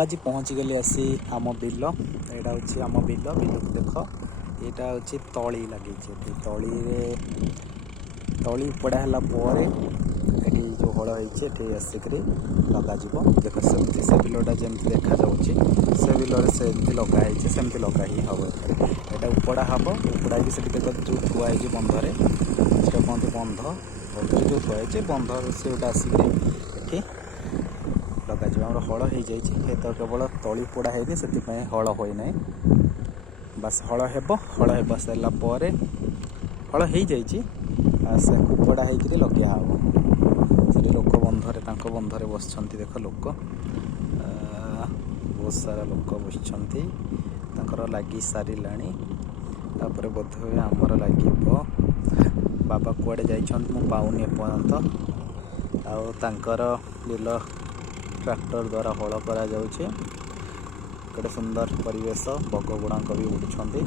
आज पहुँची गली आसी आम बिल यहाँ हूँ आम बिल बिलक देख यहाँ हूँ तली लगे तली उपड़ा है ये जो हल होती आसिक लग देख से बिलटा जमी देखा से बिल से लगाई सेमती लगा ही हम यहाँ उपड़ा हम उपड़ा से देख जो थुआई बंधरे से कहते बंध जो थुआई बंध से गोटे आसिक लग हल हो तो केवल तली पोड़ा है से हल होना बास हल हो सारापर हल हो से पोड़ा हो लगे हम से लोक बंधरे बस देख लोक बहुत सारा लोक बस लगी सारे बोध हुए आमर लगे बाबा कुआड़े जाइए पाऊनी एपर्यंत आर बिल ट्रैक्टर द्वारा हल करा जाउछि। सुंदर परिवेश बग गुड़ाक भी उड़ुछंती।